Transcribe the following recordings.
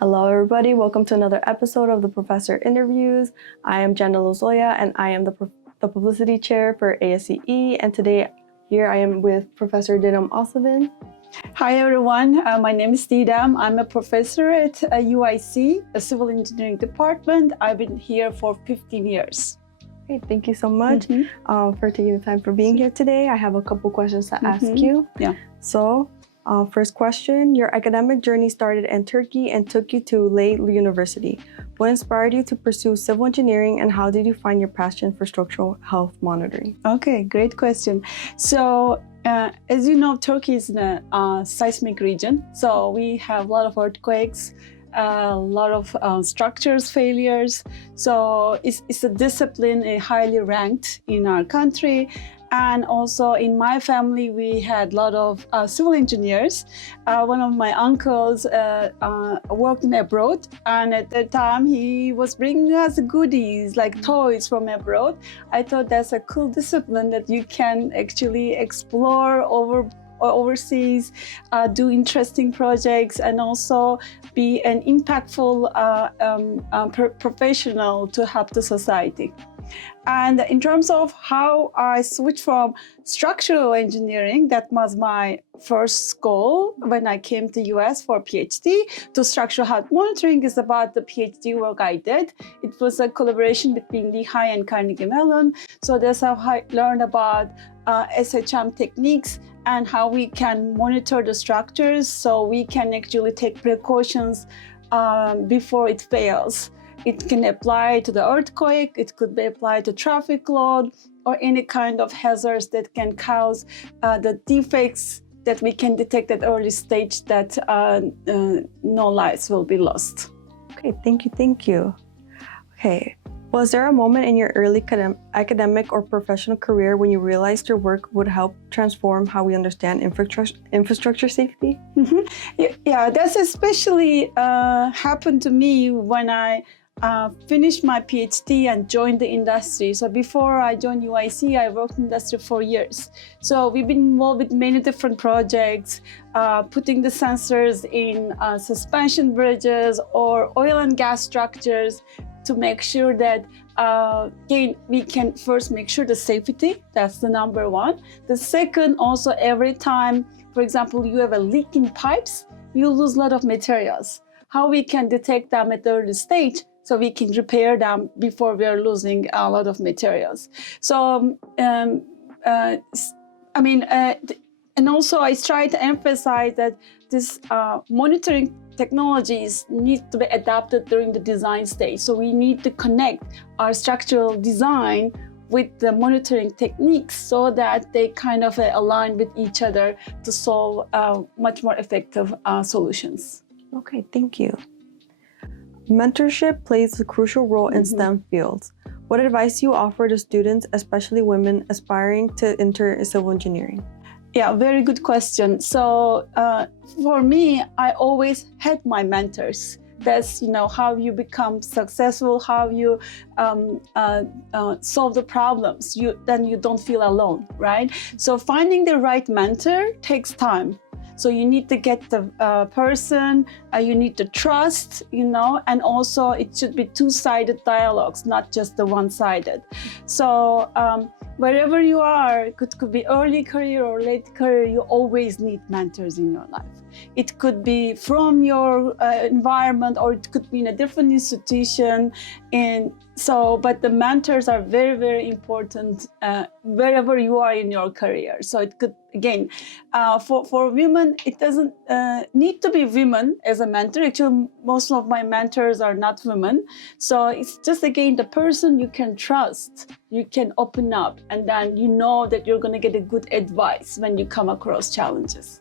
Hello, everybody. Welcome to another episode of the Professor Interviews. I am Jenna Lozoya, and I am the Publicity Chair for ASCE. And today, here I am with Professor Ozevin. Hi, everyone. My name is Didam. I'm a professor at UIC, a civil engineering department. I've been here for 15 years. Great. Thank you so much for taking the time for being here today. I have a couple questions to ask you. Yeah. So, first question, your academic journey started in Turkey and took you to Leh University. What inspired you to pursue civil engineering, and how did you find your passion for structural health monitoring? Okay, great question. So, as you know, Turkey is in a seismic region. So we have a lot of earthquakes, a lot of structures failures. So it's a discipline highly ranked in our country. And also in my family, we had a lot of civil engineers. One of my uncles worked in abroad, and at that time he was bringing us goodies like toys from abroad. I thought that's a cool discipline that you can actually explore overseas, do interesting projects, and also be an impactful professional to help the society. And in terms of how I switched from structural engineering, that was my first goal when I came to US for PhD, to structural health monitoring is about the PhD work I did. It was a collaboration between Lehigh and Carnegie Mellon. So that's how I learned about SHM techniques and how we can monitor the structures so we can actually take precautions before it fails. It can apply to the earthquake, it could be applied to traffic load, or any kind of hazards that can cause the defects that we can detect at early stage that no lives will be lost. Okay, thank you. Okay, was there a moment in your early academic or professional career when you realized your work would help transform how we understand infrastructure safety? Yeah, that's especially happened to me when I finished my PhD and joined the industry. So before I joined UIC, I worked in the industry for years. So we've been involved with many different projects, putting the sensors in suspension bridges or oil and gas structures to make sure that again, we can first make sure the safety, that's the number one. The second, also every time, for example, you have a leak in pipes, you lose a lot of materials. How we can detect them at the early stage so we can repair them before we are losing a lot of materials. So, and also I try to emphasize that this monitoring technologies need to be adapted during the design stage. So we need to connect our structural design with the monitoring techniques so that they kind of align with each other to solve much more effective solutions. Okay, thank you. Mentorship plays a crucial role in STEM fields. What advice do you offer to students, especially women aspiring to enter civil engineering? Yeah, very good question. So for me, I always had my mentors. That's, how you become successful, how you solve the problems. Then you don't feel alone, right? So finding the right mentor takes time. So you need to get the person, you need to trust, and also it should be two-sided dialogues, not just the one-sided. So wherever you are, it could be early career or late career, you always need mentors in your life. It could be from your environment, or it could be in a different institution. But the mentors are very, very important wherever you are in your career. So it could, again, for women, it doesn't need to be women as a mentor. Actually, most of my mentors are not women. So it's just, again, the person you can trust, you can open up, and then you know that you're going to get a good advice when you come across challenges.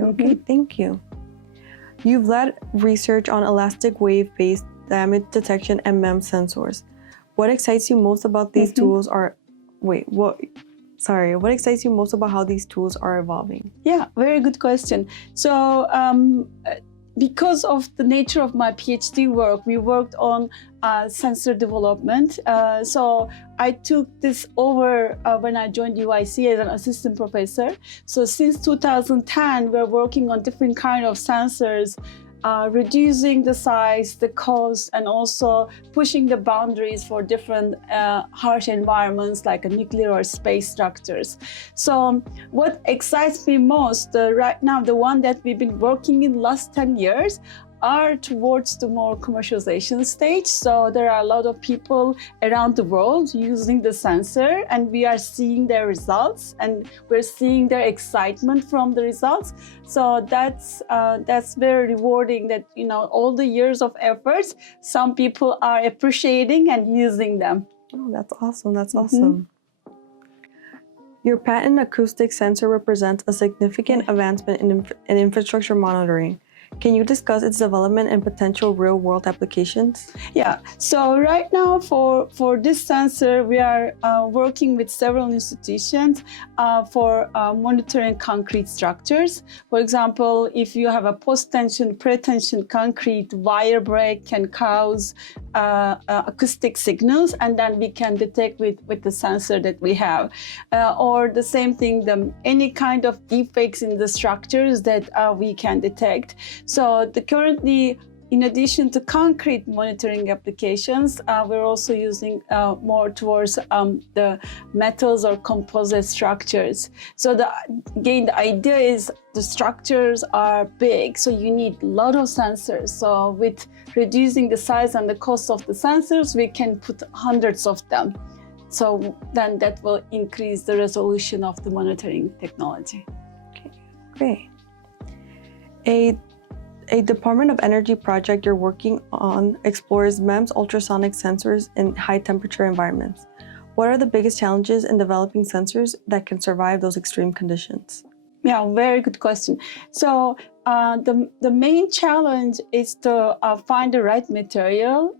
Okay, thank you. You've led research on elastic wave-based damage detection and MEMS sensors. What excites you most about these tools what excites you most about how these tools are evolving? Yeah, very good question. So because of the nature of my PhD work, we worked on sensor development. So I took this over when I joined UIC as an assistant professor. So since 2010, we're working on different kind of sensors reducing the size, the cost, and also pushing the boundaries for different harsh environments like nuclear or space structures. So what excites me most right now, the one that we've been working in last 10 years, are towards the more commercialization stage. So there are a lot of people around the world using the sensor, and we are seeing their results, and we're seeing their excitement from the results. So that's very rewarding that, you know, all the years of efforts, some people are appreciating and using them. Oh, that's awesome. That's awesome. Your patent acoustic sensor represents a significant advancement in infrastructure monitoring. Can you discuss its development and potential real-world applications? Yeah, so right now for this sensor, we are working with several institutions for monitoring concrete structures. For example, if you have a post-tension, pre-tension concrete, wire break can cause acoustic signals, and then we can detect with the sensor that we have. Or the same thing, any kind of defects in the structures that we can detect. So currently, in addition to concrete monitoring applications, we're also using more towards the metals or composite structures. So again, the idea is the structures are big, so you need a lot of sensors. So with reducing the size and the cost of the sensors, we can put hundreds of them. So then that will increase the resolution of the monitoring technology. Okay, great. A Department of Energy project you're working on explores MEMS ultrasonic sensors in high temperature environments. What are the biggest challenges in developing sensors that can survive those extreme conditions? Yeah, very good question. So the main challenge is to find the right material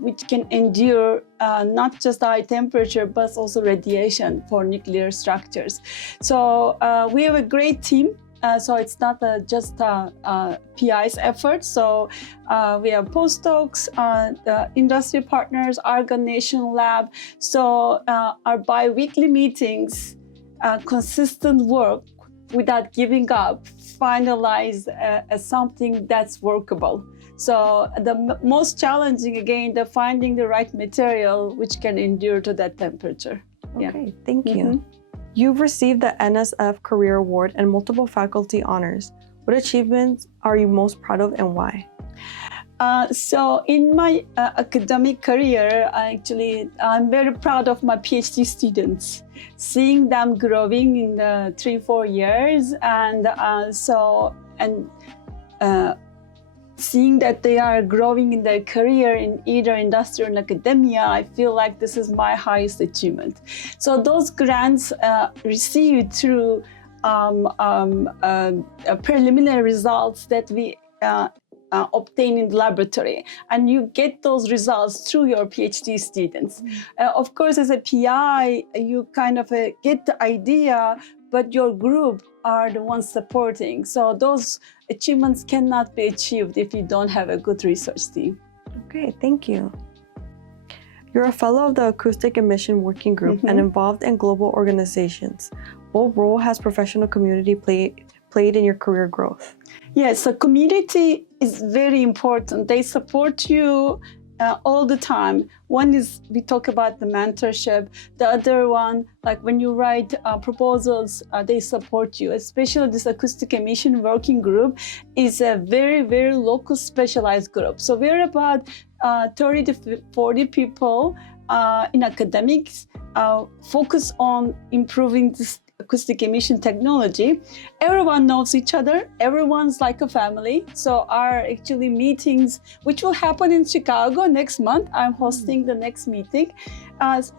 which can endure not just high temperature, but also radiation for nuclear structures. So we have a great team. So it's not just PI's effort. So we have postdocs, the industry partners, Argonne Nation Lab. So our bi-weekly meetings, consistent work without giving up, finalize something that's workable. So the most challenging, again, the finding the right material which can endure to that temperature. Okay, thank you. You've received the NSF Career Award and multiple faculty honors. What achievements are you most proud of and why? So in my academic career, I'm very proud of my PhD students, seeing them growing in the 3-4 years, and seeing that they are growing in their career in either industry or academia. I feel like this is my highest achievement. So those grants received through preliminary results that we obtain in the laboratory, and you get those results through your PhD students. Of course, as a PI, you kind of get the idea, but your group are the ones supporting. So those achievements cannot be achieved if you don't have a good research team. Okay, thank you. You're a fellow of the Acoustic Emission Working Group and involved in global organizations. What role has professional community played in your career growth? Yes, the community is very important. They support you all the time. One is, we talk about the mentorship. The other one, like when you write proposals, they support you. Especially this Acoustic Emission Working Group is a very, very local specialized group. So we're about 30 to 40 people in academics, focus on improving this acoustic emission technology. Everyone knows each other. Everyone's like a family. So our actually meetings, which will happen in Chicago next month, I'm hosting the next meeting.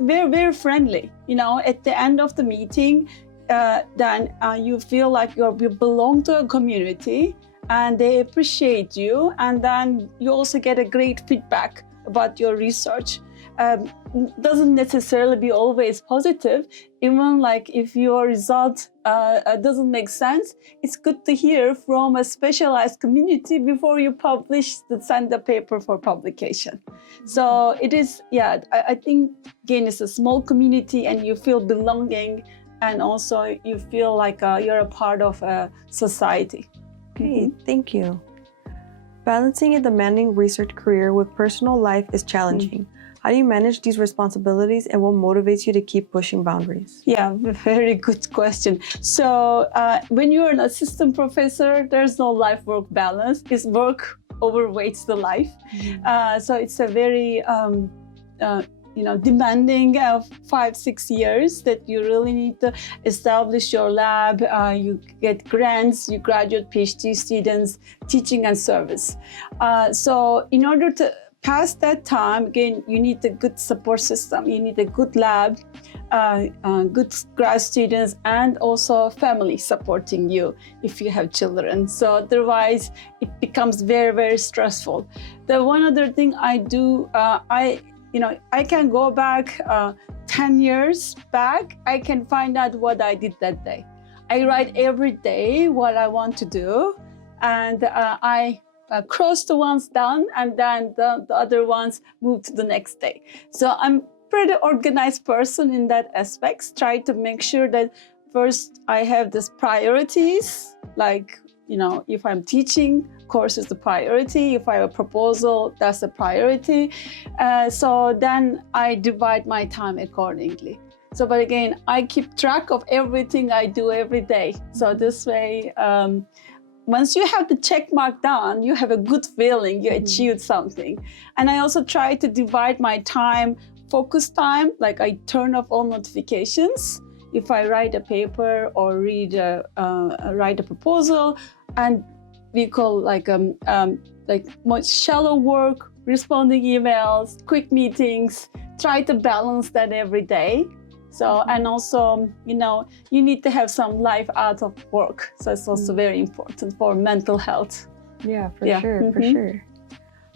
Very, very friendly. You know, at the end of the meeting, then you feel like you belong to a community and they appreciate you. And then you also get a great feedback about your research. Doesn't necessarily be always positive. Even like if your result doesn't make sense, it's good to hear from a specialized community before you send the paper for publication. So it is, I think again, it's a small community and you feel belonging, and also you feel like you're a part of a society. Okay, thank you. Balancing a demanding research career with personal life is challenging. How do you manage these responsibilities and what motivates you to keep pushing boundaries? Yeah, very good question. So when you're an assistant professor, there's no life-work balance. It's work overweights the life. So it's a very demanding 5-6 years that you really need to establish your lab. You get grants, you graduate PhD students, teaching and service. So in order to pass that time, again, you need a good support system. You need a good lab, good grad students, and also family supporting you if you have children. So otherwise, it becomes very, very stressful. The one other thing I do, I can go back 10 years back. I can find out what I did that day. I write every day what I want to do, and I cross the ones down, and then the other ones move to the next day. So I'm pretty organized person in that aspect. Try to make sure that first I have these priorities, like, if I'm teaching, course is the priority. If I have a proposal, that's a priority. So then I divide my time accordingly. So, but again, I keep track of everything I do every day. So this way, once you have the check mark done, you have a good feeling you achieved something. And I also try to divide my time, focus time, like I turn off all notifications. If I write a paper or write a proposal, and we call like much shallow work, responding emails, quick meetings, try to balance that every day. So, and also, you need to have some life out of work. So it's also very important for mental health. Yeah, for sure.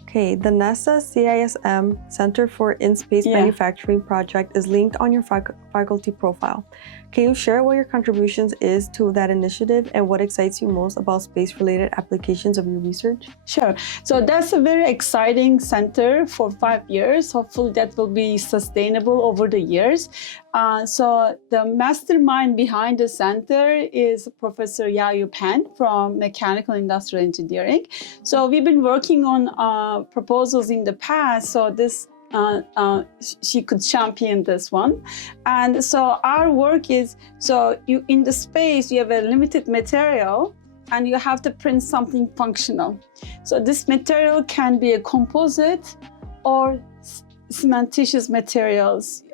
Okay, the NASA CISM Center for In-Space Manufacturing project is linked on your faculty profile. Can you share what your contributions is to that initiative and what excites you most about space-related applications of your research? Sure. So that's a very exciting center for 5 years. Hopefully that will be sustainable over the years. So the mastermind behind the center is Professor Yayu Pan from Mechanical Industrial Engineering. So we've been working on proposals in the past. So this she could champion this one. And so our work is, so you in the space, you have a limited material and you have to print something functional. So this material can be a composite or cementitious materials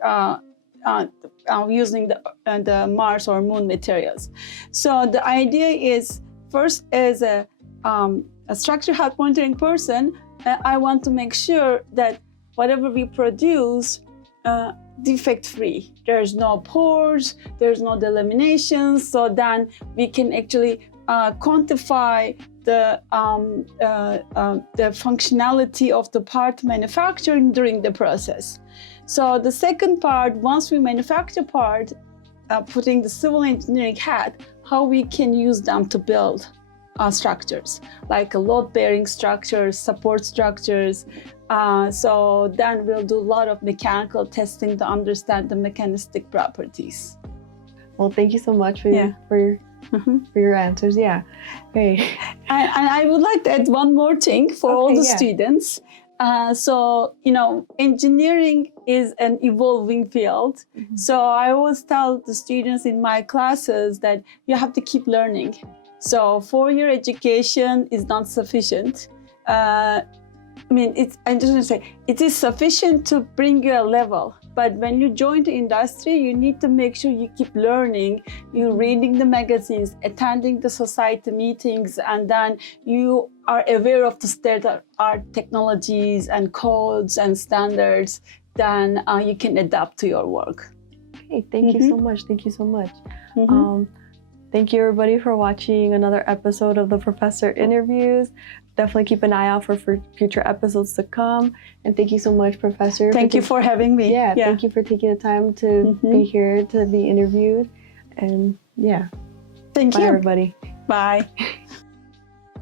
using the Mars or Moon materials. So the idea is, first, as a structural health monitoring person, I want to make sure that whatever we produce, defect-free. There's no pores, there's no delaminations, so then we can actually quantify the functionality of the part manufacturing during the process. So the second part, once we manufacture part, putting the civil engineering hat, how we can use them to build structures, like load-bearing structures, support structures. So then we'll do a lot of mechanical testing to understand the mechanistic properties. Well, thank you so much for your answers. Yeah. Okay. And I would like to add one more thing for all the students. So, engineering is an evolving field. So I always tell the students in my classes that you have to keep learning. So 4-year education is not sufficient. I'm just going to say, it is sufficient to bring you a level. But when you join the industry, you need to make sure you keep learning. You're reading the magazines, attending the society meetings, and then you are aware of the state-of-the-art technologies and codes and standards. Then you can adapt to your work. Okay, thank you so much. Thank you so much. Thank you, everybody, for watching another episode of the Professor Interviews. Definitely keep an eye out for future episodes to come. And thank you so much, Professor. Thank you for having me. Yeah, thank you for taking the time to be here, to be interviewed. And thank you. Bye, everybody. Bye.